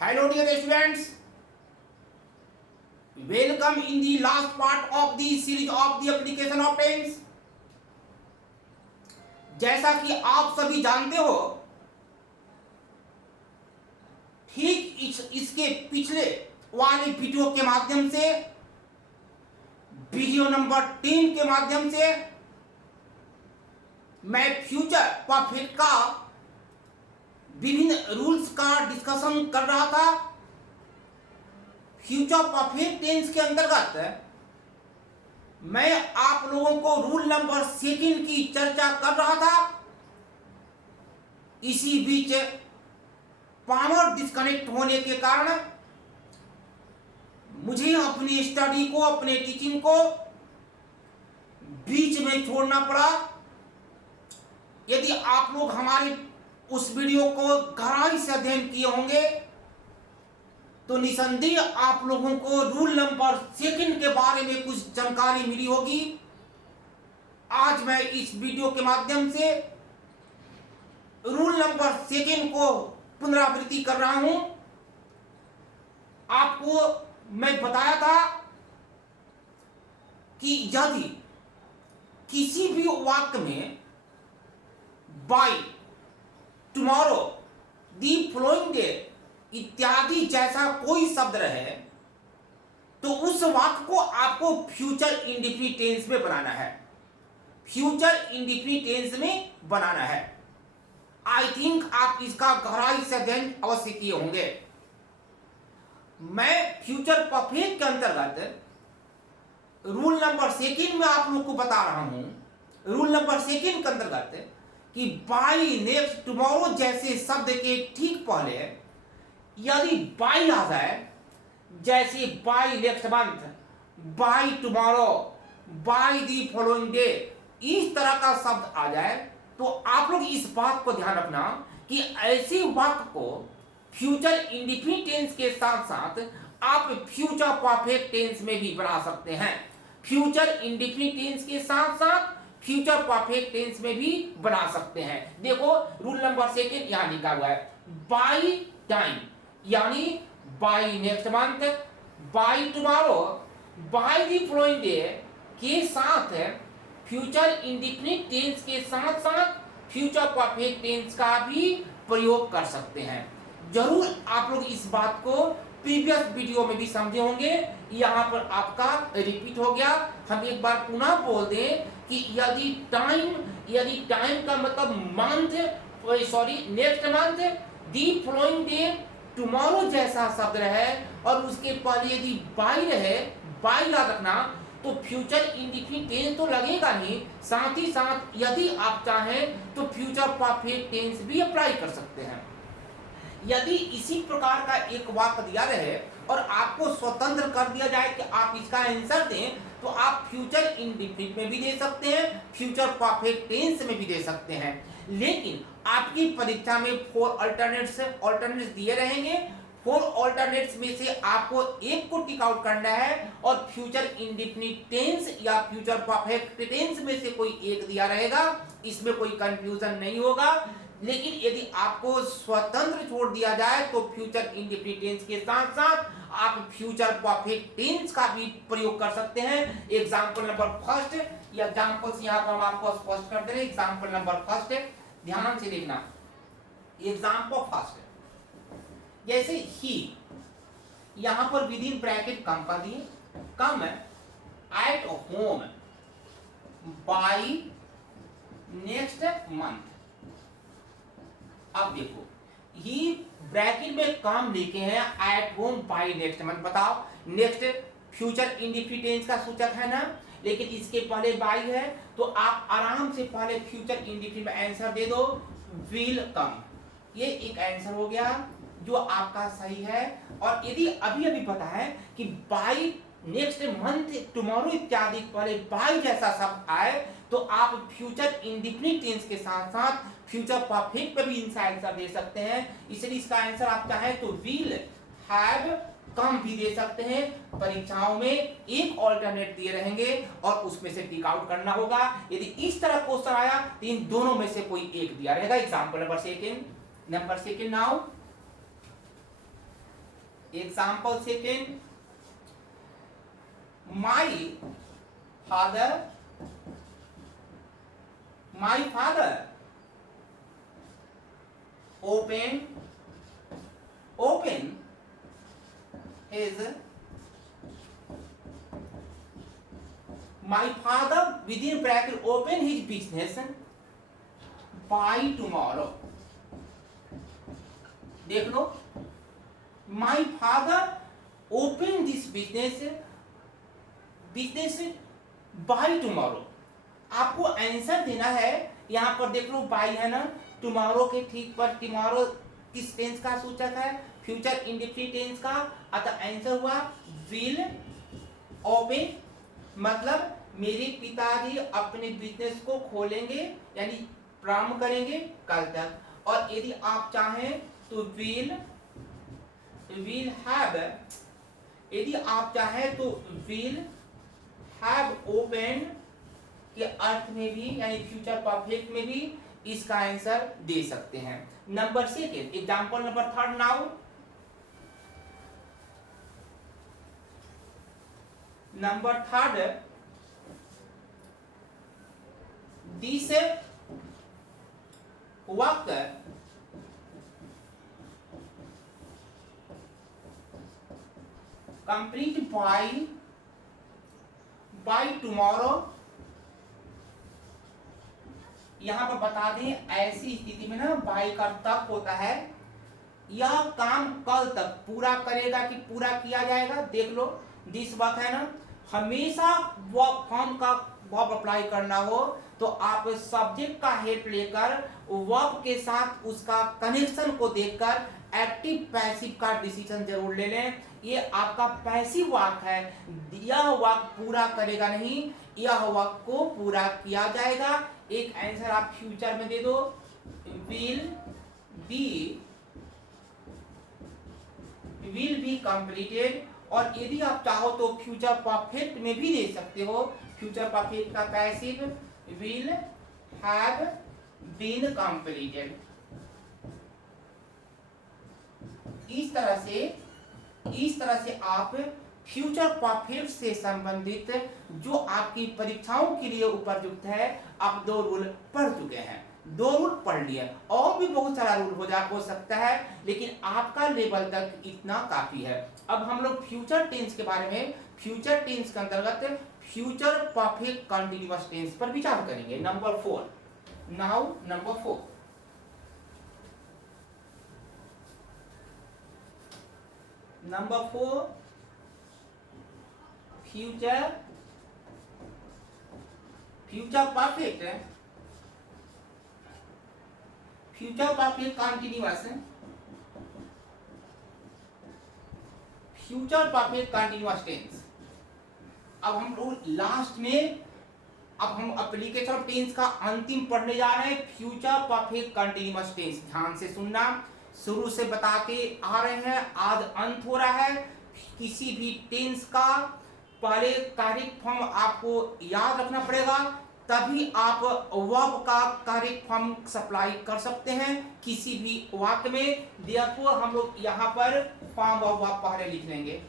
Hello dear students, welcome in the last part of the series of the application of tense। जैसा कि आप सभी जानते हो, ठीक इसके पिछले वाले वीडियो के माध्यम से, वीडियो नंबर 3 के माध्यम से मैं फ्यूचर परफेक्ट का विभिन्न रूल्स का डिस्कशन कर रहा था। फ्यूचर परफेक्ट टेंस के अंतर्गत मैं आप लोगों को रूल नंबर 2 की चर्चा कर रहा था। इसी बीच पावर डिस्कनेक्ट होने के कारण मुझे अपनी स्टडी को, अपने टीचिंग को बीच में छोड़ना पड़ा। यदि आप लोग हमारे उस वीडियो को गहराई से अध्ययन किए होंगे तो निसंदेह आप लोगों को रूल नंबर 2 के बारे में कुछ जानकारी मिली होगी। आज मैं इस वीडियो के माध्यम से रूल नंबर 2 को पुनरावृत्ति कर रहा हूं। आपको मैं बताया था कि यदि किसी भी वाक्य में by, tomorrow, the following day इत्यादि जैसा कोई शब्द रहे तो उस वाक्य को आपको फ्यूचर इंडेफिनिट टेंस में बनाना है। फ्यूचर इंडेफिनिट टेंस में बनाना है। आई थिंक आप इसका गहराई से अध्ययन अवश्य किए होंगे। मैं फ्यूचर परफेक्ट के अंतर्गत रूल नंबर 2 में आप लोग को बता रहा हूं। रूल नंबर 2 के अंतर्गत कि बाय, नेक्स्ट, टुमारो जैसे शब्द के ठीक पहले यदि बाय आ जाए, जैसे by next month, by tomorrow, by the following day, इस तरह का शब्द आ जाए तो आप लोग इस बात को ध्यान रखना कि ऐसे वाक्य को फ्यूचर इंडेफिनिट टेंस के साथ साथ आप फ्यूचर परफेक्ट टेंस में भी बना सकते हैं। फ्यूचर इंडेफिनिट टेंस के साथ साथ फ्यूचर परफेक्ट टेंस में भी बना सकते हैं। देखो रूल नंबर 2 यहां लिखा हुआ है, बाय टाइम यानी by next month, by tomorrow, by the following day के साथ फ्यूचर इंडेफिनिट टेंस के साथ साथ फ्यूचर परफेक्ट टेंस का भी प्रयोग कर सकते हैं। जरूर आप लोग इस बात को प्रीवियस वीडियो में भी समझे होंगे। यहां पर आपका रिपीट हो गया। हम एक बार पुनः बोल दें कि यदि टाइम का मतलब मंथ, सॉरी नेक्स्ट मंथ, दी फॉलोइंग डे, टुमारो जैसा शब्द रहे और उसके पहले यदि बाय रहे, बाय याद रखना, तो फ्यूचर इंडेफिनिट टेंस तो लगेगा ही, साथ ही साथ यदि आप चाहें तो फ्यूचर परफेक्ट टेंस भी अप्लाई कर सकते हैं। यदि इसी प्रकार का एक वाक्य दिया रहे और आपको स्वतंत्र कर दिया जाए कि आप इसका आंसर दें, तो आप फ्यूचर इंडेफिनिट में भी दे सकते हैं, फ्यूचर परफेक्ट टेंस में भी दे सकते हैं। लेकिन आपकी परीक्षा में 4 अल्टरनेट्स दिए रहेंगे। 4 अल्टरनेट्स में से आपको एक को टिक आउट करना है और फ्यूचर इंडेफिनिट टेंस या फ्यूचर परफेक्ट टेंस में से कोई एक दिया रहेगा। इसमें कोई कंफ्यूजन नहीं होगा। लेकिन यदि आपको स्वतंत्र छोड़ दिया जाए तो फ्यूचर इंडेफिनिट टेंस के साथ साथ आप फ्यूचर परफेक्ट टेंस का भी प्रयोग कर सकते हैं। एग्जांपल नंबर 1 या एग्जांपल्स यहां पर हम आपको स्पष्ट कर दे रहे हैं। एग्जांपल नंबर 1 ध्यान से देखना। एग्जांपल 1 जैसे ही, यहां पर विद इन ब्रैकेट कम कर दिए, come at home by next month. अब देखो ही ब्रैकेट में काम लिखे हैं at home by next month. बताओ, नेक्स्ट फ्यूचर इंडेफिनिट टेंस का सूचक है ना, लेकिन इसके पहले बाय है तो आप आराम से पहले फ्यूचर इंडेफिनिट में आंसर दे दो, विल कम। ये एक आंसर हो गया जो आपका सही है। और यदि अभी पता है कि बाय नेक्स्ट मंथ, टुमारो इत्यादि पहले बाय जैसा शब्द आए तो आप फ्यूचर इंडेफिनिट टेंस के साथ साथ फ्यूचर परफेक्ट पे भी इनका आंसर दे सकते हैं। इसलिए इसका आंसर आप चाहें तो विल हैव कम भी दे सकते हैं। परीक्षाओं में एक ऑल्टरनेट दिए रहेंगे और उसमें से टिक आउट करना होगा। यदि इस तरह क्वेश्चन आया तो इन दोनों में से कोई एक दिया रहेगा। Example number 2 now example second, my father open his my father within bracket open his business by tomorrow. देख लो, my father open this business by tomorrow. आपको आंसर देना है, यहाँ पर देख लो बाई है ना, टुमारो के ठीक पर, टुमारो किस टेंस का सूचक है, फ्यूचर इंडेफिनिट टेंस का, अतः आंसर हुआ विल ओपन, मतलब मेरे पिताजी अपने बिजनेस को खोलेंगे यानी प्रारंभ करेंगे कल तक। और यदि आप चाहें तो विल हैव, यदि आप चाहें तो विल हैव ओपन के अर्थ में भी यानी फ्यूचर परफेक्ट में भी इसका आंसर दे सकते हैं। Number second, example number third now, number third, this work complete by tomorrow. यहां पर बता दें, ऐसी स्थिति में ना बाय का तक होता है, यह काम कल तक पूरा करेगा कि पूरा किया जाएगा। देख लो, दिस वर्क है ना, हमेशा वर्क फॉर्म का वर्ब अप्लाई करना हो तो आप सब्जेक्ट का हेल्प लेकर वर्ब के साथ उसका कनेक्शन को देखकर एक्टिव पैसिव का डिसीजन जरूर ले लें। ये आपका पैसिव वाक्य है, यह वाक्य पूरा करेगा नहीं, यह वाक्य को पूरा किया जाएगा। एक आंसर आप फ्यूचर में दे दो, विल बी कंप्लीटेड। और यदि आप चाहो तो फ्यूचर परफेक्ट में भी दे सकते हो, फ्यूचर परफेक्ट का passive will have been completed. इस तरह से आप फ्यूचर परफेक्ट से संबंधित जो आपकी परीक्षाओं के लिए उपयुक्त है, आप 2 रूल पढ़ चुके हैं, 2 रूल पढ़ लिए, और भी बहुत सारा रूल हो सकता है, लेकिन आपका लेवल तक इतना काफी है। अब हम लोग फ्यूचर टेंस के बारे में, फ्यूचर टेंस के अंतर्गत फ्यूचर परफेक्ट कंटिन्यूअस टेंस पर विचार करेंगे। Number 4 now, number 4, number 4 future perfect continuous, future perfect continuous tense. अब हम लोग लास्ट में, अब हम एप्लीकेशन ऑफ टेंस का अंतिम पढ़ने जा रहे हैं, फ्यूचर परफेक्ट कंटिन्यूअस टेंस। ध्यान से सुनना, शुरू से बता के आ रहे हैं, आज अंत हो रहा है। किसी भी टेंस का पहले करेक्ट फॉर्म आपको याद रखना पड़ेगा, तभी आप वर्ब का करेक्ट फॉर्म सप्लाई कर सकते हैं किसी भी वाक्य में। देखो, हम लोग यहाँ पर फॉर्म ऑफ वर्ब पहले लिख लेंगे,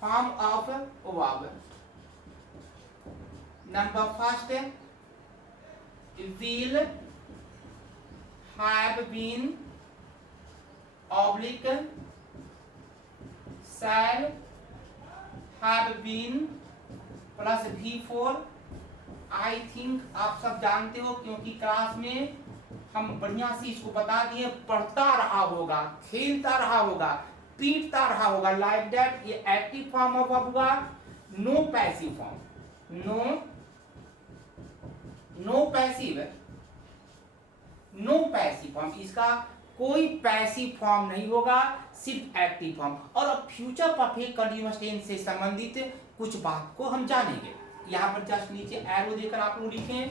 form of verb. Number first, will have been oblique shall have been plus V4। I think आप सब जानते हो, क्योंकि क्लास में हम बढ़िया से इसको बता दिए, पढ़ता रहा होगा, खेलता रहा होगा, पीटता रहा होगा, लाइक दैट। ये एक्टिव फॉर्म ऑफ वर्ब हुआ, no passive form, no passive form, इसका कोई पैसिव फॉर्म नहीं होगा, सिर्फ एक्टिव फॉर्म। और अब फ्यूचर परफेक्ट कंटीन्यूअस टेंस से संबंधित कुछ बात को हम जानेंगे। यहां पर जस्ट नीचे एरो देकर आप लोग लिखें,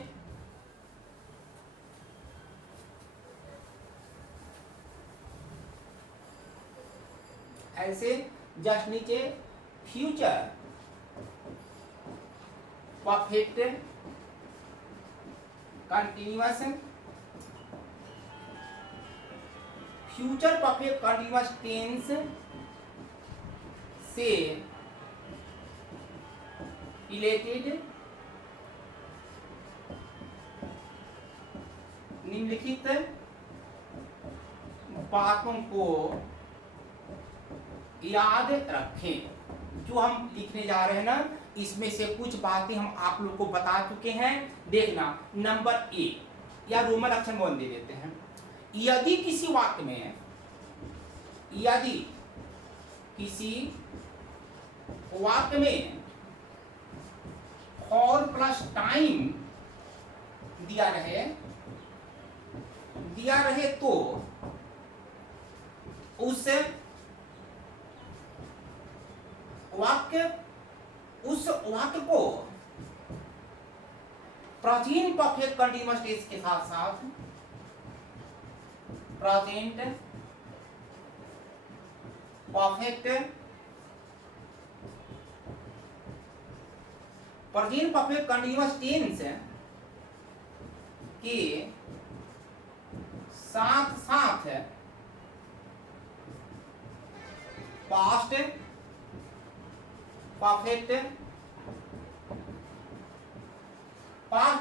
ऐसे जस्ट नीचे future perfect continuous, future perfect continuous tense से रिलेटेड निम्नलिखित बातों को याद रखें। जो हम लिखने जा रहे हैं ना, इसमें से कुछ बातें हम आप लोग को बता चुके हैं। देखना, नंबर ए या रोमन अक्षर में दे देते हैं। यदि किसी वाक्य में, यदि किसी वाक्य में फॉर प्लस टाइम दिया रहे तो उस वाक्य को प्रेजेंट परफेक्ट कंटीन्यूअस टेंस के साथ साथ प्रेजेंट परफेक्ट कंटीन्यूअस टेंस के साथ साथ पास्ट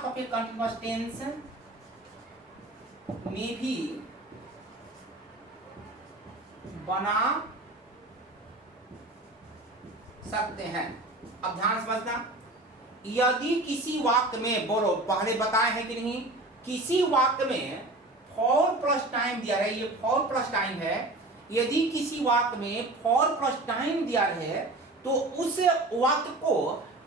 परफेक्ट कंटीन्यूअस टेंस में भी बना सकते हैं। अब ध्यान समझना, यदि किसी वाक्य में, बोलो पहले बताए हैं कि नहीं, किसी वाक्य में फॉर प्लस टाइम दिया रहे, ये फॉर प्लस टाइम है। यदि किसी वाक्य में फॉर प्लस टाइम दिया रहे तो उस वाक्य को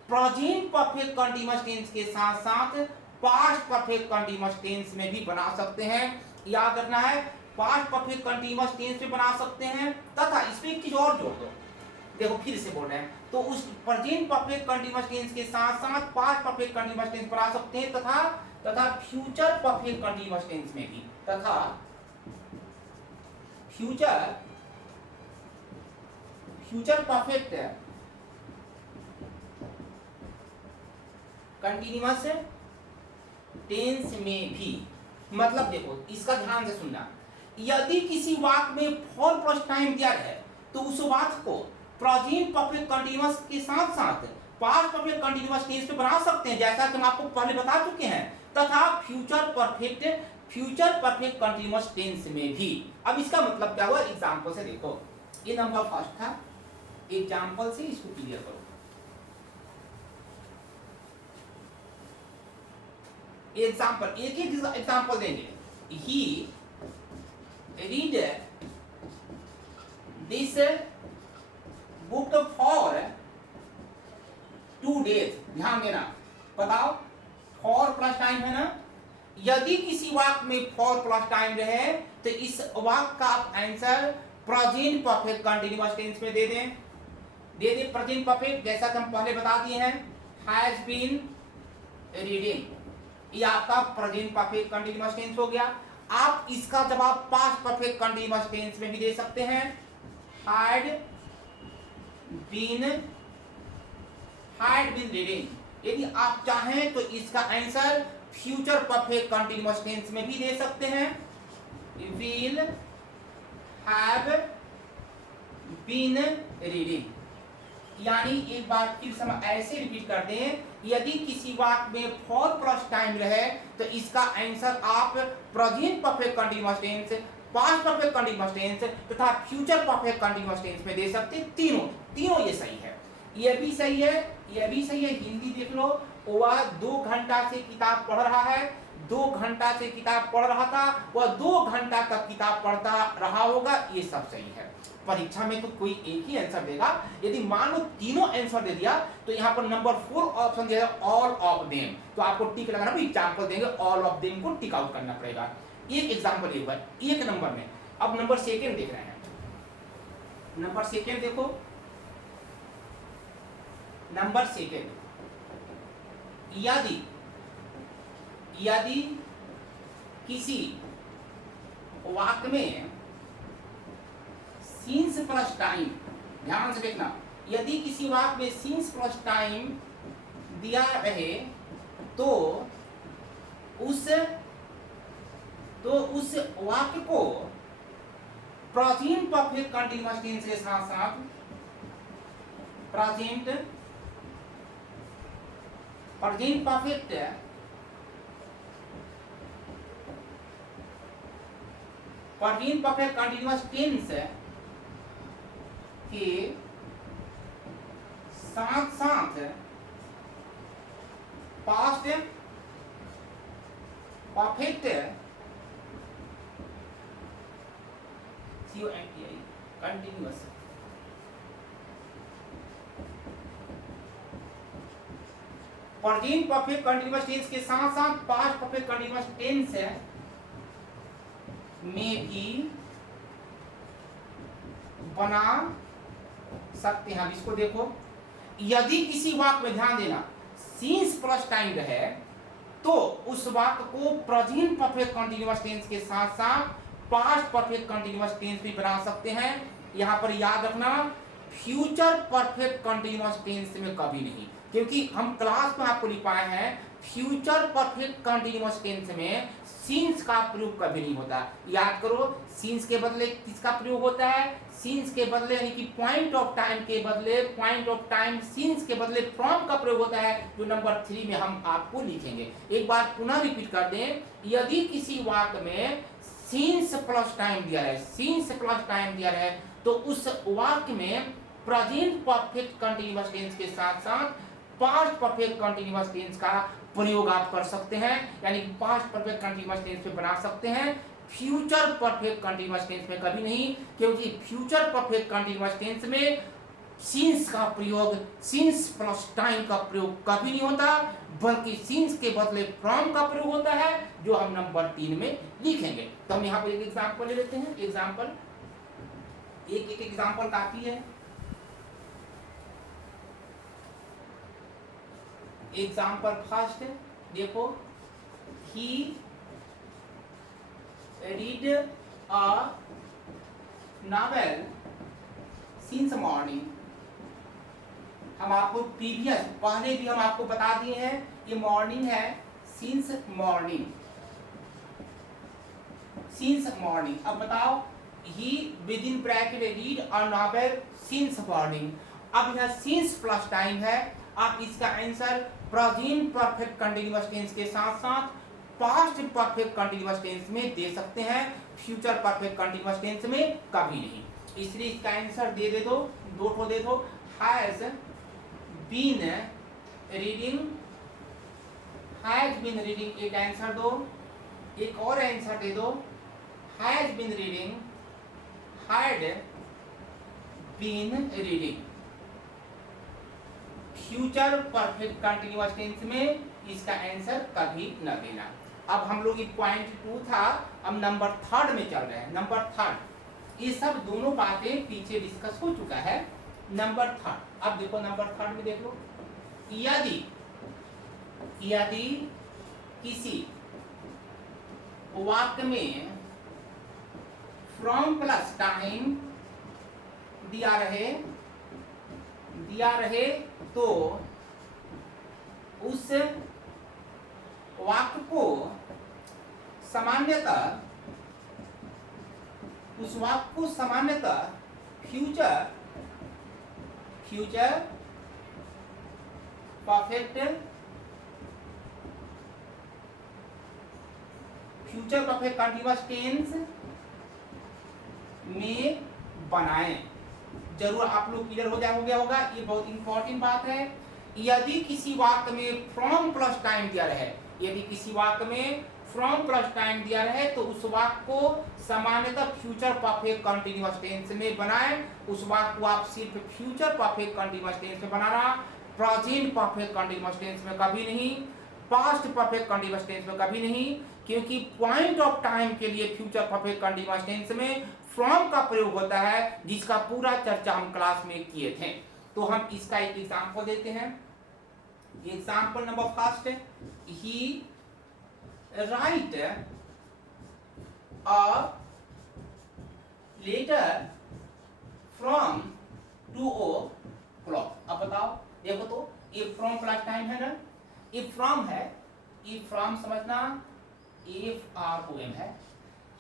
प्रेजेंट परफेक्ट कंटीन्यूअस टेंस के साथ साथ पास्ट परफेक्ट कंटीन्यूअस टेंस में भी बना सकते हैं। याद रखना है, पास्ट परफेक्ट कंटीन्यूअस टेंस में बना सकते हैं, तथा इसमें एक चीज और जोड़ दो। देखो फिर से बोल रहे हैं, तो उस प्रेजेंट परफेक्ट कंटीन्यूअस टेंस के साथ साथ पास्ट परफेक्ट कंटीन्यूअस टेंस बना सकते हैं, तथा फ्यूचर परफेक्ट कंटीन्यूअस टेंस में भी, तथा फ्यूचर परफेक्ट कंटीन्यूअस टेंस में भी। मतलब देखो, इसका ध्यान से सुनना, यदि किसी वाक्य में फॉर प्लस टाइम दिया है तो उस वाक्य को प्रेजेंट परफेक्ट कंटीन्यूअस के साथ साथ पास्ट परफेक्ट कंटीन्यूअस टेंस में बना सकते हैं, जैसा कि हम आपको पहले बता चुके हैं, तथा फ्यूचर परफेक्ट कंटीन्यूअस टेंस में भी। अब इसका मतलब क्या हुआ, एग्जांपल से देखो। ये नंबर फर्स्ट था, एग्जांपल से इसको क्लियर करो। एग्जांपल, एक एग्जांपल देंगे। He read this book for 2 days। ध्यान देना, बताओ फॉर प्लस टाइम है ना। यदि किसी वाक्य में फॉर प्लस टाइम रहे तो इस वाक्य का आप answer present perfect continuous tense में दे दें। प्रेजेंट परफेक्ट, जैसा कि हम पहले बता दिए हैं, हैज बीन रीडिंग, ये आपका प्रेजेंट परफेक्ट कंटीन्यूअस टेंस हो गया। आप इसका जवाब पास्ट परफेक्ट कंटीन्यूअस टेंस में भी दे सकते हैं, हैड बीन रीडिंग। यदि आप चाहें तो इसका answer future perfect continuous tense में भी दे सकते हैं, विल हैव बीन रीडिंग। यानी एक बार फिर से ऐसे रिपीट कर दें, यदि किसी वाक्य में फॉर प्लस टाइम रहे तो इसका आंसर आप present perfect continuous tense, past perfect continuous tense तथा फ्यूचर परफेक्ट कंटीन्यूअस टेंस में दे सकते। तीनों ये सही है, ये भी सही है, ये भी सही है। हिंदी देख लो, वह 2 घंटा से किताब पढ़ रहा है, 2 घंटा से किताब पढ़ रहा था, वह 2 घंटा तक किताब पढ़ता रहा होगा, ये सब सही है। परीक्षा में तो कोई एक ही आंसर देगा। यदि मान लो तीनों आंसर दे दिया तो यहाँ पर नंबर 4 ऑप्शन दिया है ऑल ऑफ देम, तो आपको टिक लगाना, एग्जाम्पल देंगे, ऑल ऑफ देम को टिक आउट करना पड़ेगा। एक एग्जाम्पल एक बार, एक नंबर में। अब नंबर सेकेंड देख रहे हैं, नंबर सेकेंड देखो, नंबर सेकेंड, यदि किसी वाक्य में सीन्स प्लस टाइम, ध्यान से देखना, यदि किसी वाक्य में सीन्स प्लस टाइम दिया रहे तो उस वाक्य को प्रेजेंट परफेक्ट कंटीन्यूअस टेंस के साथ साथ प्रेजेंट परफेक्ट कंटिन्यूअस टेंस के साथ साथ past perfect continuous present perfect continuous tense के साथ साथ पास्ट परफेक्ट कंटिन्यूअस टेंस में भी बना सकते हैं। अब इसको देखो, यदि किसी वाक्य में ध्यान देना सिंस प्लस टाइम रहे तो उस वाक्य को प्रेजेंट परफेक्ट कंटिन्यूअस टेंस के साथ साथ पास्ट परफेक्ट कंटिन्यूअस टेंस भी बना सकते हैं। यहां पर याद रखना फ्यूचर परफेक्ट कंटिन्यूअस टेंस में कभी नहीं, क्योंकि हम क्लास में आपको लिखवाए हैं फ्यूचर परफेक्ट कंटिन्यूअस टेंस में सिंस का प्रयोग कभी नहीं होता। याद करो, सिंस के बदले किसका प्रयोग होता है? सिंस के बदले यानी कि पॉइंट ऑफ टाइम के बदले पॉइंट ऑफ टाइम, सिंस के बदले फ्रॉम का प्रयोग होता है, जो नंबर 3 में हम आपको लिखेंगे। एक बार पुनः रिपीट कर दें, यदि किसी वाक्य में सिंस प्लस टाइम दिया है, सिंस प्लस टाइम दिया है, तो उस वाक्य में प्रेजेंट परफेक्ट कंटिन्यूअस टेंस के साथ साथ पास्ट परफेक्ट कंटिन्यूअस टेंस का प्रयोग आप कर सकते हैं, यानी कि पास्ट परफेक्ट कंटिन्यूअस टेंस में बना सकते हैं। फ्यूचर परफेक्ट कंटिन्यूअस टेंस में कभी नहीं, क्योंकि फ्यूचर परफेक्ट कंटिन्यूअस टेंस में सिंस का प्रयोग, सिंस प्लस टाइम का प्रयोग कभी नहीं होता, बल्कि सिंस के बदले फ्रॉम का प्रयोग होता है, जो हम नंबर 3 में लिखेंगे। तो हम यहाँ पर एक एग्जाम्पल ले लेते हैं। एग्जाम्पल, एक एग्जाम्पल काफी है। एग्जाम्पल फर्स्ट देखो, he read a novel since morning. हम आपको प्रीवियस पहले भी हम आपको बता दिए हैं, ये मॉर्निंग है, सिंस मॉर्निंग, सिंस मॉर्निंग। अब बताओ, he with in bracket read a novel since morning. अब यह सिंस प्लस टाइम है, आप इसका answer present perfect continuous tense के साथ साथ पास्ट परफेक्ट कंटिन्यूअस टेंस में दे सकते हैं, फ्यूचर परफेक्ट कंटिन्यूअस टेंस में कभी नहीं। इसलिए इसका आंसर दे दो, दो ठो दे दो, has been reading, has been reading एक आंसर दो, एक और आंसर दे दो, has been reading, had been reading. Future perfect continuous tense में इसका आंसर कभी न देना। अब हम लोग ये पॉइंट 2 था, अब नंबर 3 में चल रहे हैं। नंबर 3, ये सब दोनों बातें पीछे डिस्कस हो चुका है। नंबर 3, अब देखो नंबर 3 में देख लो, यदि किसी वाक्य में फ्रॉम प्लस टाइम दिया रहे तो उस वाक्य को सामान्यतः फ्यूचर परफेक्ट कंटिन्यूअस टेंस में बनाएं। जरूर आप लोग क्लियर हो गया होगा, ये बहुत इंपॉर्टेंट बात है। यदि किसी वाक्य में फ्रॉम प्लस टाइम दिया रहे, यदि किसी वाक्य में फ्रॉम प्लस टाइम दिया रहे तो उस वाक्य को सामान्यतः फ्यूचर परफेक्ट कंटिन्यूअस टेंस में बनाएं। उस वाक्य को आप सिर्फ फ्यूचर परफेक्ट कंटिन्यूअस टेंस में बनाना, प्रेजेंट परफेक्ट कंटिन्यूअस टेंस में कभी नहीं, पास्ट परफेक्ट कंटिन्यूअस टेंस में कभी नहीं, क्योंकि पॉइंट ऑफ टाइम के लिए फ्यूचर परफेक्ट कंटिन्यूअस टेंस में फ्रॉम का प्रयोग होता है, जिसका पूरा चर्चा हम क्लास में किए थे। तो हम इसका एक एग्जांपल देते हैं। Example number first, he write a letter from 2 o'clock। अब बताओ, देखो तो ये फ्रॉम प्लस टाइम है ना, ये फ्रॉम है, ये फ्रॉम समझना, एफ आर ओ एम है।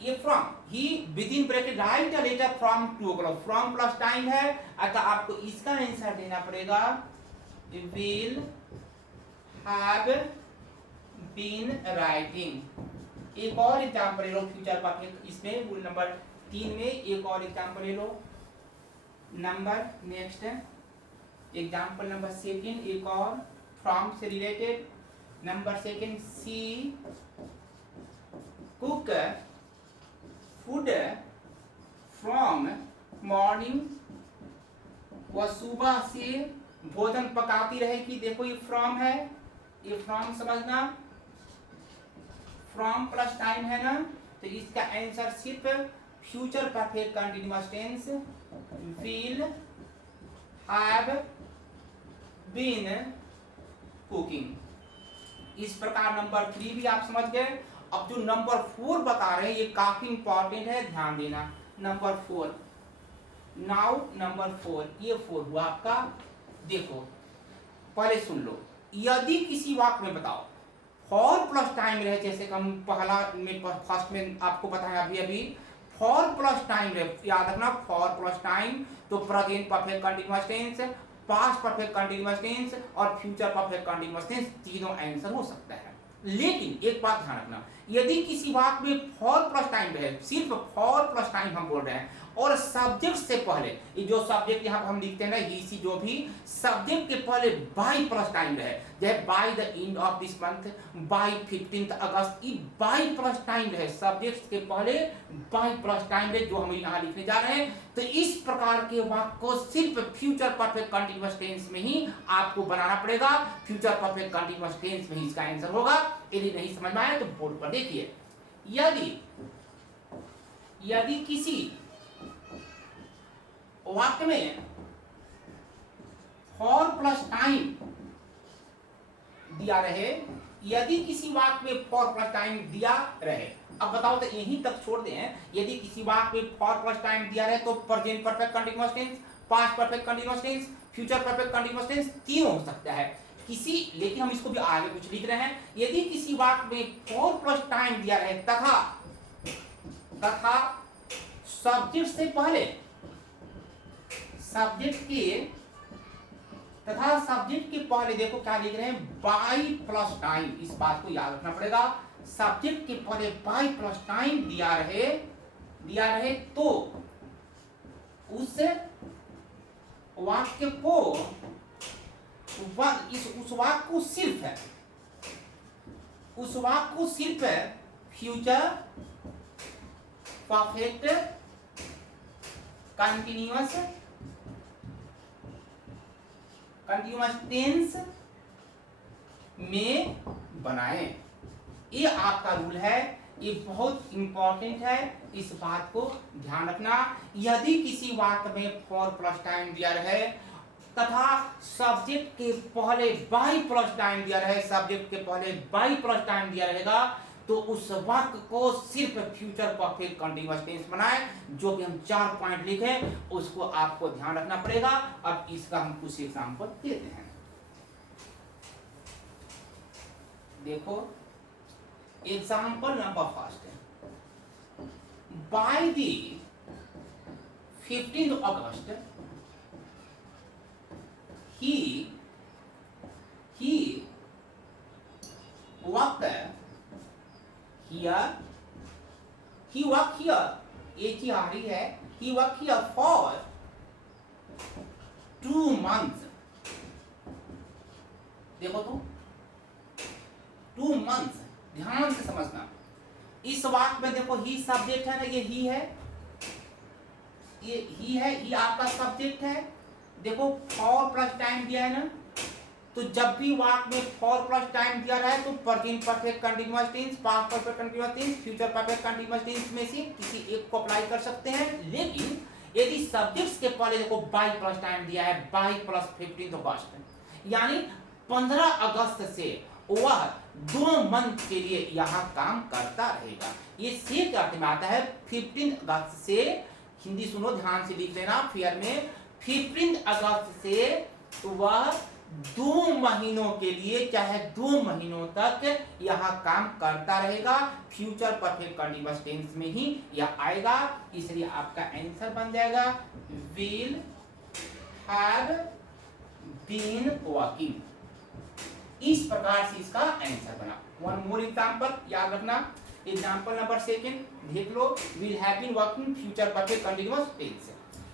ये from he with in bracket write a letter from 2 o'clock, from plus time है, अतः आपको इसका आंसर देना पड़ेगा विल हैव बीन राइटिंग। एक और एग्जाम्पल ले लो फ्यूचर परफेक्ट, इसमें रूल नंबर 3 में एक और एग्जाम्पल ले लो। नंबर नेक्स्ट एग्जाम्पल नंबर 2 एक और फ्रॉम से related. Number 2 she cook food from morning, वह सुबह से भोजन पकाती रहेगी। देखो ये फ्रॉम है, ये फ्रॉम समझना, फ्रॉम प्लस टाइम है ना, तो इसका आंसर सिर्फ future perfect continuous tense will have been cooking. इस प्रकार नंबर 3 भी आप समझ गए। अब जो नंबर 4 बता रहे हैं ये काफी इंपॉर्टेंट है, ध्यान देना। नंबर 4 नाउ नंबर 4 ये 4 हुआ आपका। देखो पहले सुन लो, यदि किसी वाक्य में बताओ फॉर प्लस टाइम रहे, जैसे कि हम पहला में फर्स्ट में आपको बताया अभी अभी, फॉर प्लस टाइम रहे, याद रखना फॉर प्लस टाइम तो present perfect continuous tense, past perfect continuous tense और फ्यूचर परफेक्ट कंटीन्यूअस टेंस, तीनों आंसर हो सकता है। लेकिन एक बात ध्यान रखना, यदि किसी वाक्य में फॉर प्लस टाइम रहे, सिर्फ फॉर प्लस टाइम हम बोल रहे हैं और सब्जेक्ट से पहले, ये जो सब्जेक्ट यहाँ पर हम लिखते हैं ना, ही सी जो भी सब्जेक्ट के पहले बाय प्लस टाइम रहे, जैसे by the end of this month, by 15 August, ये बाय प्लस टाइम रहे, सब्जेक्ट के पहले बाय प्लस टाइम रहे, जो हम यहाँ लिखने जा रहे हैं, तो इस प्रकार के वाक्य को सिर्फ फ्यूचर परफेक्ट कंटीन्यूअस टेंस में ही आपको बनाना पड़ेगा। फ्यूचर परफेक्ट कंटीन्यूअस टेंस में ही इसका आंसर होगा। यदि नहीं समझ में आया तो बोर्ड पर देखिए, यदि किसी वाक्य में फॉर प्लस टाइम दिया रहे, यदि किसी वाक्य में फॉर प्लस टाइम दिया रहे, अब बताओ तो यहीं तक छोड़ दें, यदि किसी वाक्य में फॉर प्लस टाइम दिया रहे तो present perfect continuous tense, past perfect continuous tense, future perfect continuous tense, तीनों हो सकता है किसी। लेकिन हम इसको भी आगे कुछ लिख रहे हैं, यदि किसी वाक्य में फॉर प्लस टाइम दिया रहे तथा सब्जेक्ट से पहले, सब्जेक्ट के पहले देखो क्या लिख रहे हैं, बाय प्लस टाइम। इस बात को याद रखना पड़ेगा, सब्जेक्ट के पहले बाय प्लस टाइम दिया रहे तो उस वाक्य को, उस वाक्य को सिर्फ फ्यूचर परफेक्ट कंटीन्यूअस टेंस में बनाएं। ये आपका रूल है, ये बहुत इंपॉर्टेंट है, इस बात को ध्यान रखना। यदि किसी वाक्य में फॉर प्लस टाइम दिया रहे तथा सब्जेक्ट के पहले बाय प्लस टाइम दिया रहे, सब्जेक्ट के पहले बाय प्लस टाइम दिया रहेगा तो उस वाक्य को सिर्फ फ्यूचर परफेक्ट कंटीन्यूअस टेंस बनाए। जो कि हम 4 पॉइंट लिखे उसको आपको ध्यान रखना पड़ेगा। अब इसका हम कुछ एग्जांपल देते हैं। देखो एग्जांपल नंबर फर्स्ट है, by the 15th August he worked here, एक ही आ रही है, he worked here for 2 months। देखो तो 2 months, ध्यान से समझना। इस वाक्य में देखो ही सब्जेक्ट है ना, ये ही है, ही आपका सब्जेक्ट है। देखो फॉर प्लस टाइम दिया है ना, तो जब भी वाक्य में फॉर प्लस टाइम दिया रहा है तो present perfect continuous tense, past perfect continuous tense, future perfect continuous tense में से किसी एक को अप्लाई कर सकते हैं। लेकिन यदि सब्जेक्ट्स के पहले देखो बाय प्लस टाइम दिया है, बाय प्लस 15th August, यानी 15 अगस्त से वह 2 मंथ के लिए यहाँ काम करता रहेगा। ये से क्या अर्थ में आता है, 15 अगस्त से, हिंदी सुनो ध्यान से लिख लेना फेयर में, 15 अगस्त से वह 2 महीनों के लिए, चाहे 2 महीनों तक यह काम करता रहेगा। फ्यूचर परफेक्ट कंटीन्यूअस टेंस में ही यह आएगा, इसलिए आपका आंसर बन जाएगा विल हैव बीन वर्किंग। इस प्रकार से इसका आंसर बना। वन मोर एग्जांपल याद रखना, एग्जांपल नंबर सेकंड देख लो, will have been working future perfect continuous tense.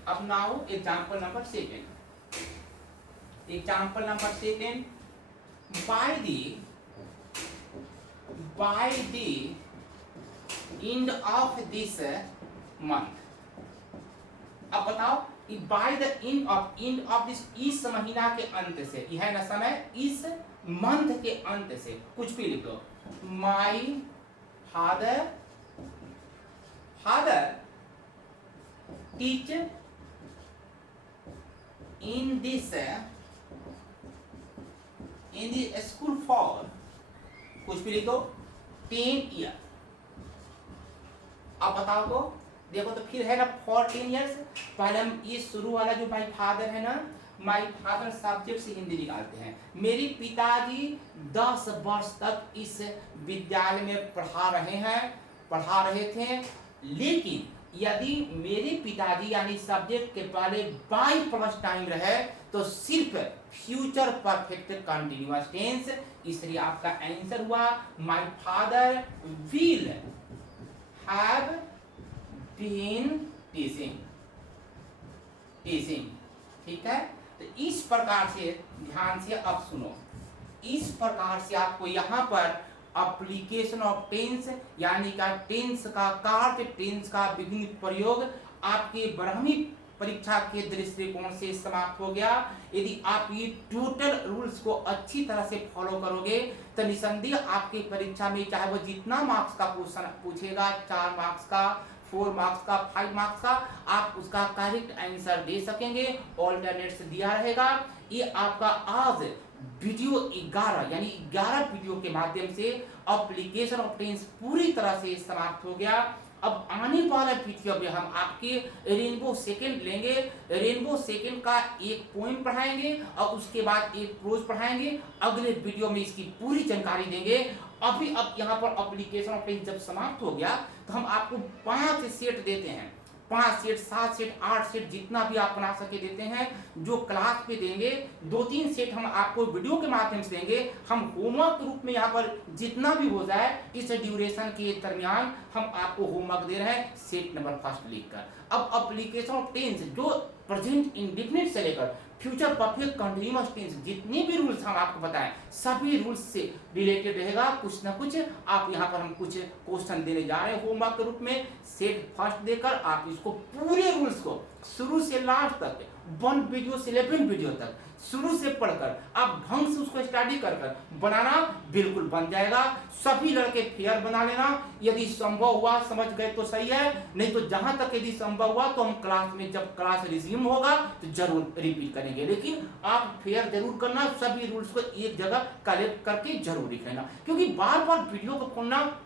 अब now example number second, example number second, by the end of this month। अब बताओ कि by the end of this, इस महीना के अंत से, यह है ना समय, इस मंथ के अंत से कुछ भी लिख लो। My father teach in this school for, कुछ भी लिख दो, 10 ईयर। अब बताओ तो देखो, तो फिर है ना फॉर 10 ईयर्स। पहले हम ये शुरू वाला जो माई फादर है ना, माई फादर सब्जेक्ट से हिंदी निकालते हैं। मेरे पिताजी 10 वर्ष तक इस विद्यालय में पढ़ा रहे थे, लेकिन यदि मेरे पिताजी यानी सब्जेक्ट के पहले बाय प्लस टाइम रहे तो सिर्फ फ्यूचर परफेक्ट कंटीन्यूअस टेंस, इसलिए आपका आंसर हुआ my father will have been teaching. ठीक है, तो इस प्रकार से ध्यान से अब सुनो, इस प्रकार से आपको यहाँ पर एप्लीकेशन ऑफ टेंस यानी का टेंस का कार्य, टेंस का विभिन्न प्रयोग आपके 12वीं परीक्षा के दृष्टिकोण से समाप्त हो गया। यदि आप ये टोटल रूल्स को अच्छी तरह से फॉलो करोगे तो निसंदेह आपकी परीक्षा में चाहे वो जितना मार्क्स का क्वेश्चन पूछेगा, 4 मार्क्स का, 4 मार्क्स का, 5 मार्क्स का, आप उसका करेक्ट आंसर दे सकेंगे। ऑल्टरनेट्स दिया रहेगा। ये आपका आज वीडियो 11 यानी 11 वीडियो के माध्यम से एप्लीकेशन ऑफ टेंस पूरी तरह से समाप्त हो गया। अब आने वाला वीडियो में हम आपके रेनबो सेकंड लेंगे। रेनबो सेकंड का एक पोएम पढ़ाएंगे और उसके बाद एक प्रोज पढ़ाएंगे। अगले वीडियो में इसकी पूरी जानकारी देंगे। अभी अब यहाँ पर एप्लीकेशन ऑफ टेंस जब समाप्त हो गया तो हम आपको 5 सेट देते हैं, 5 सेट, 7 सेट, 8 सेट, जितना भी आप बना सके देते हैं, जो क्लास पे देंगे। 2-3 सेट हम आपको वीडियो के माध्यम से देंगे। हम होमवर्क के रूप में यहाँ पर जितना भी हो जाए इस ड्यूरेशन के दरमियान हम आपको होमवर्क दे रहे हैं, सेट नंबर फर्स्ट लिखकर। अब एप्लीकेशन ऑफ टेंस जो प्रेजेंट इंडेफिनिट से लेकर फ्यूचर परफेक्ट कंटीन्यूअस टेंस जितने भी रूल्स हम आपको बताएं, सभी रूल्स से रिलेटेड रहेगा कुछ ना कुछ। आप यहाँ पर हम कुछ क्वेश्चन देने जा रहे हैं होमवर्क के रूप में। सेट फर्स्ट देकर आप इसको पूरे रूल्स को शुरू से लास्ट तक 1 वीडियो से 11 वीडियो तक शुरू से पढ़कर आप ढंग से उसको स्टडी कर बनाना बिल्कुल बन जाएगा। सभी लड़के फेयर बना लेना। यदि संभव हुआ, समझ गए तो सही है, नहीं तो जहां तक यदि संभव हुआ तो हम क्लास में जब क्लास रिज्यूम होगा तो जरूर रिपीट करेंगे। लेकिन आप फेयर जरूर करना, सभी रूल्स को एक जगह कलेक्ट करके जरूर लिख लेना, क्योंकि बार बार वीडियो को खोलना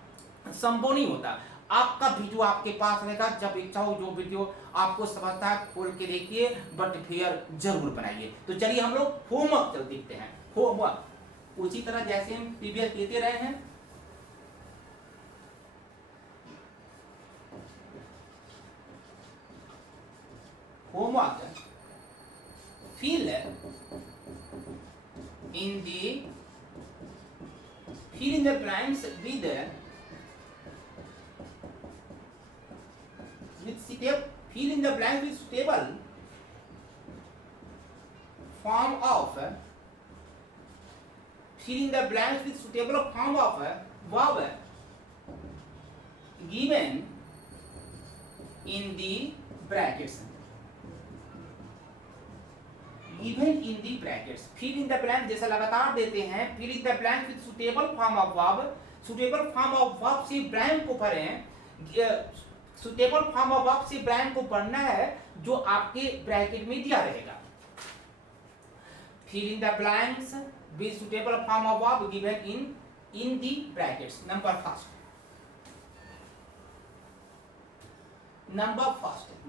संभव नहीं होता। आपका वीडियो आपके पास रहेगा, जब इच्छा हो जो वीडियो आपको समझता है खोल के देखिए, बट फेयर जरूर बनाइए। तो चलिए हम लोग होमवर्क चल देखते हैं। होमवर्क उसी तरह जैसे हम प्रीवियस देते रहे हैं। Homework fill in the blanks fill in the blanks with suitable form of verb given in the brackets। Given in the brackets, fill in the blank जैसा लगातार देते हैं। fill in the blank with suitable form of verb, suitable form of verb से blank को भरें। Suitable form of verb से blank को भरना है जो आपके ब्रैकेट में दिया रहेगा। Fill in the blanks with suitable form of verb given in the brackets. Number first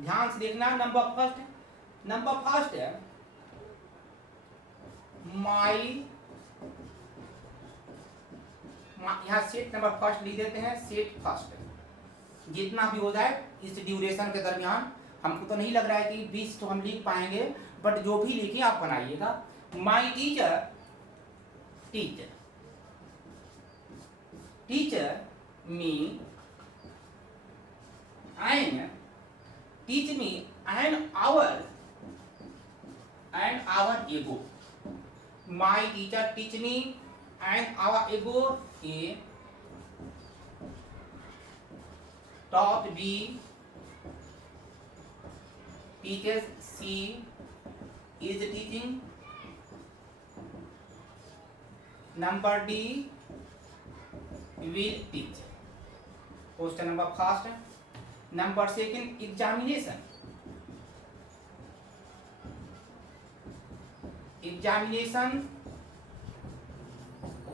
ध्यान से देखना। नंबर फर्स्ट माई, यहाँ सेट नंबर फर्स्ट लिख देते हैं, सेट फर्स्ट। जितना भी हो जाए इस ड्यूरेशन के दरमियान, हमको तो नहीं लग रहा है कि 20 तो हम लिख पाएंगे, बट जो भी लिखे आप बनाइएगा। My teacher, teacher, teacher me and teach me and our ego. My teacher teach me and our ego a taught B teaches C is teaching. Number D will teach. Question number first. Number second, examination. Examination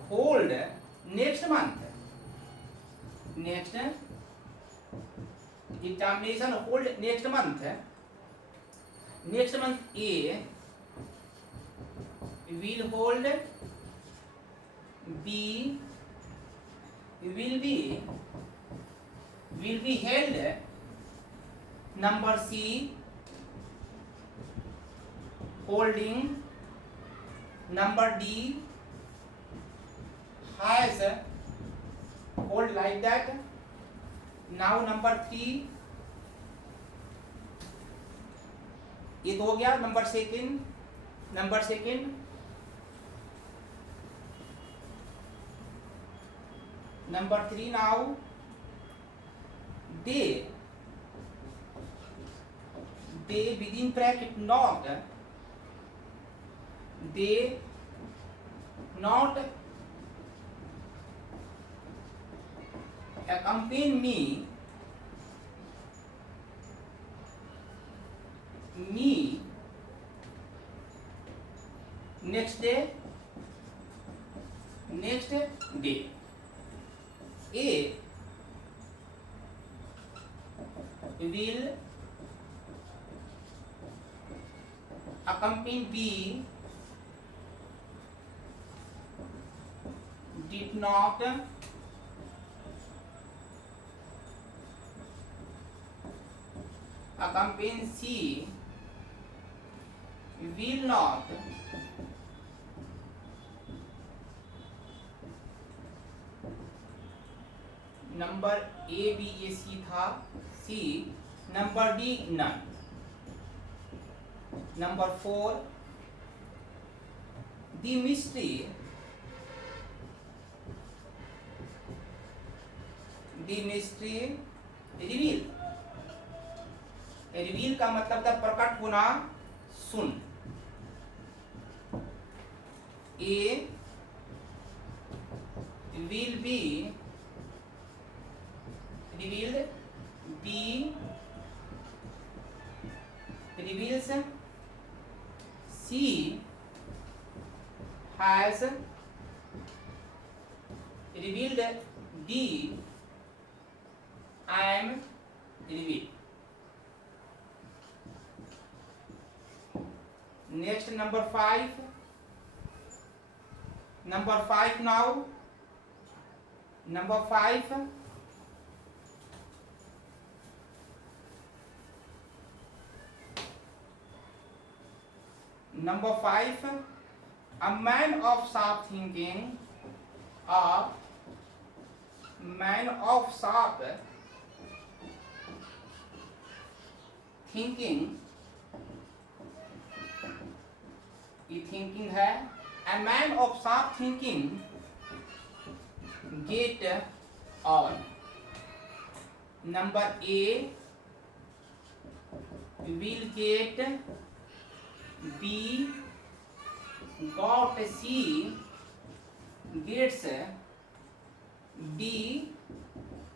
hold next month. Next examination hold next month. Next month A will hold, B will be held. Number C holding. Number D has hold like that. Now number 3, ये तो हो गया number second. Number second, number 3 now they within bracket not, they not accompany me next day. A will accompany B did not accompany C will not number A B A C था, C. Number D none. Number 4 the mystery reveal. Reveal का मतलब था प्रकट होना, सुन। A will be revealed, B reveals, C has revealed, D I am revealed. Next number 5. Number 5 now. Number 5. Number 5, a man of sharp thinking, a man of sharp thinking, ये thinking है, a man of sharp thinking get on. Number A will get, B got, C gets, D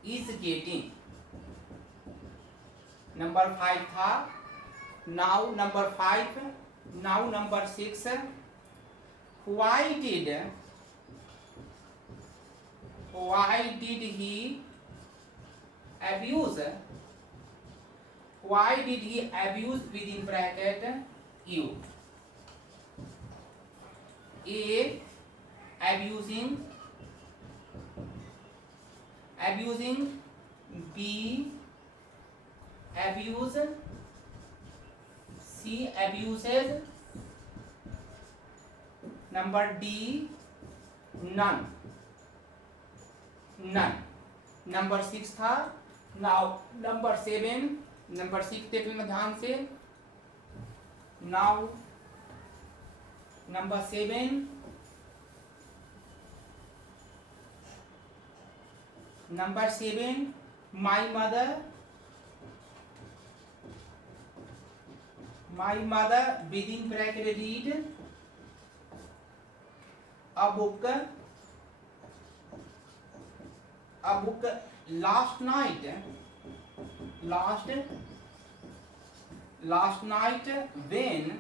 is getting. Number 5 था। Now number 5। Now number 6, why did he abuse? Why did he abuse within bracket you? A, abusing, B, abuse, C, abuses, number D, none, number 6 था। Now number 7, number 6 देख लेना ध्यान से। Now number 7, my mother within bracket read a book last night when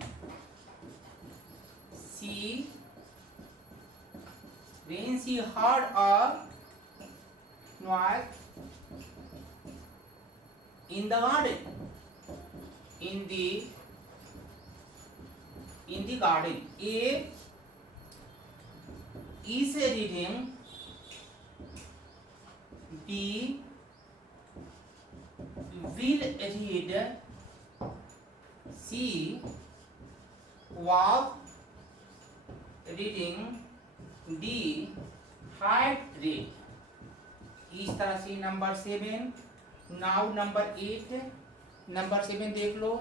she heard a noise in the garden. In the garden. A is reading, B will read, C was reading, D had read। इस तरह से number 7। Now number 8, number 7 देख लो।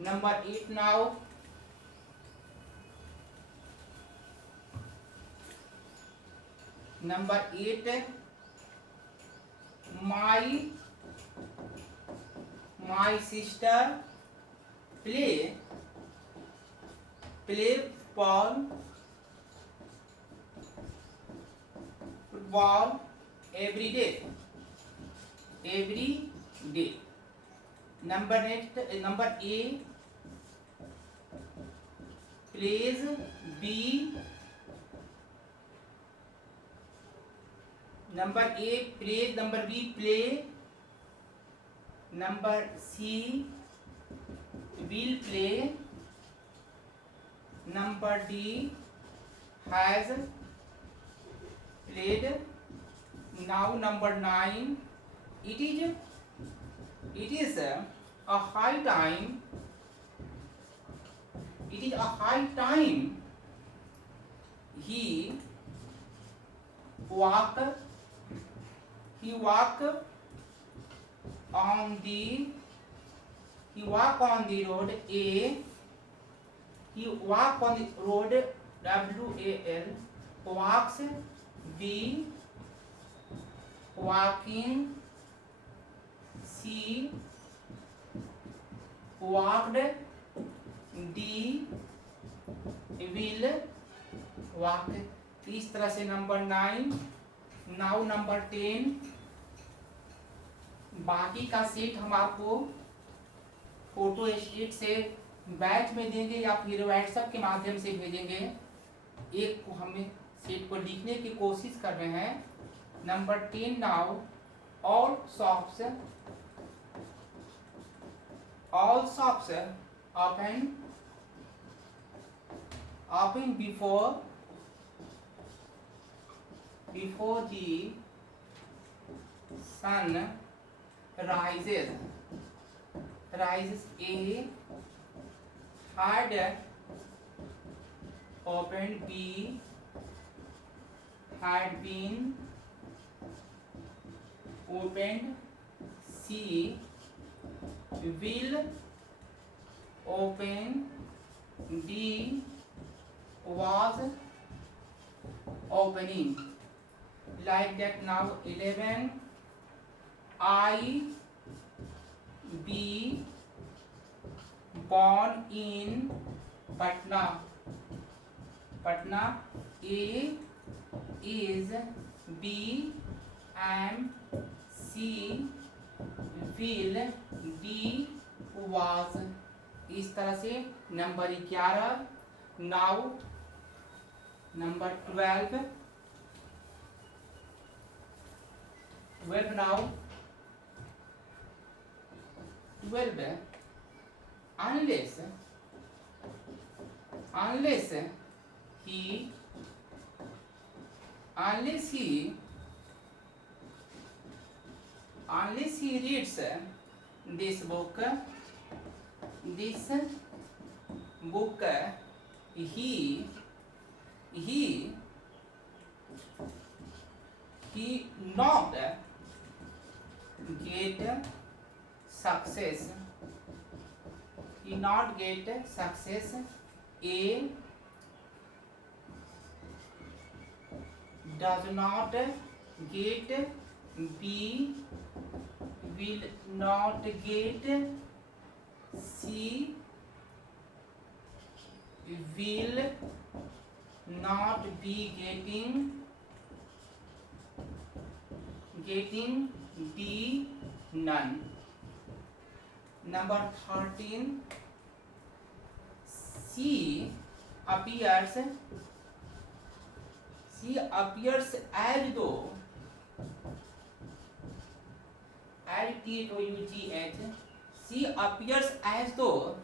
Number 8 now number 8, my sister play football every day। Number next, number A plays, B number A plays, number B play, number C will play, number D has played। now number 9, it is a high time he walk on the road, A he walk on the road, WAL walks, B walking, C walked, D will walk। इस तरह से number 9। Now number 10, बाकी का set हम आपको photo state से batch में देंगे या फिर व्हाट्सएप के माध्यम से भेजेंगे। एक को हमें सेट को लिखने की कोशिश कर रहे हैं। Number 10 now all shops open before the sun rises। A had opened, B had been opened, C will open, D was opening। like that। now 11, I be born in Patna। A is, B am, C will, D was। इस तरह से number 11। Now number 12 now 12, unless he unless he reads this book, he not get success. He not get success. A does not get. B will not get. C will not be getting. D none. Number 13. C appears as though she appears as though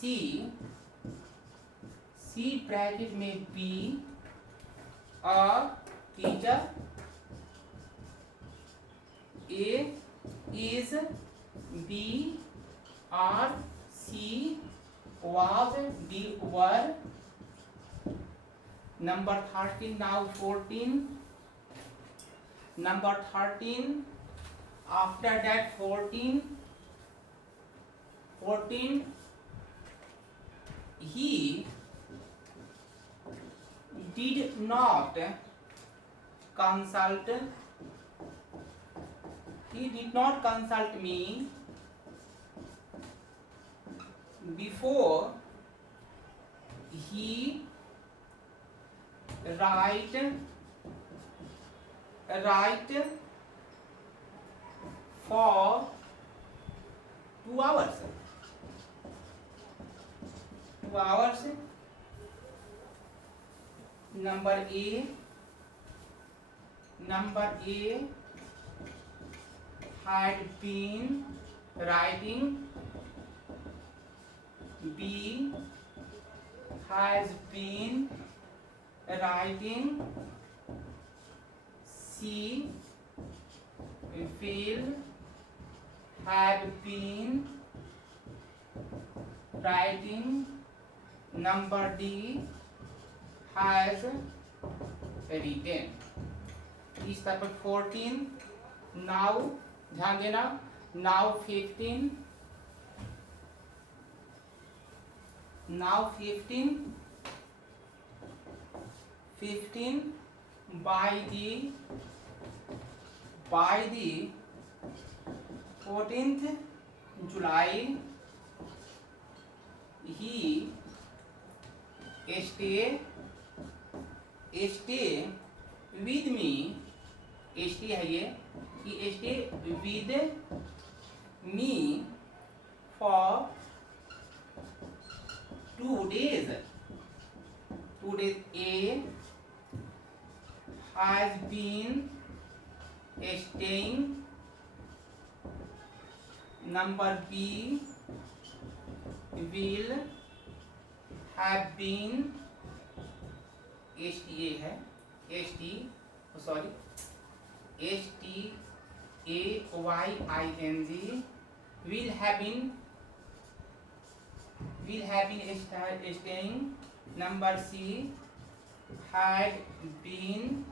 she bracket में be a teacher. A is, B or C was, D were. Number 13. Now 14. Number 13. After that 14, he did not consult. He did not consult me before he write for 2 hours. 2 hours. Number A had been writing. B has been writing. C will have been writing. Number D has written. इस तरह पर 14. Now ध्यान देना. Now 15. Now 15 by the 14th July he stay with me. Stay है ये. He stay with me for 2 days. 2 days. A has been staying. Number B will have been. STA है. STAYING will have been staying. Number C had been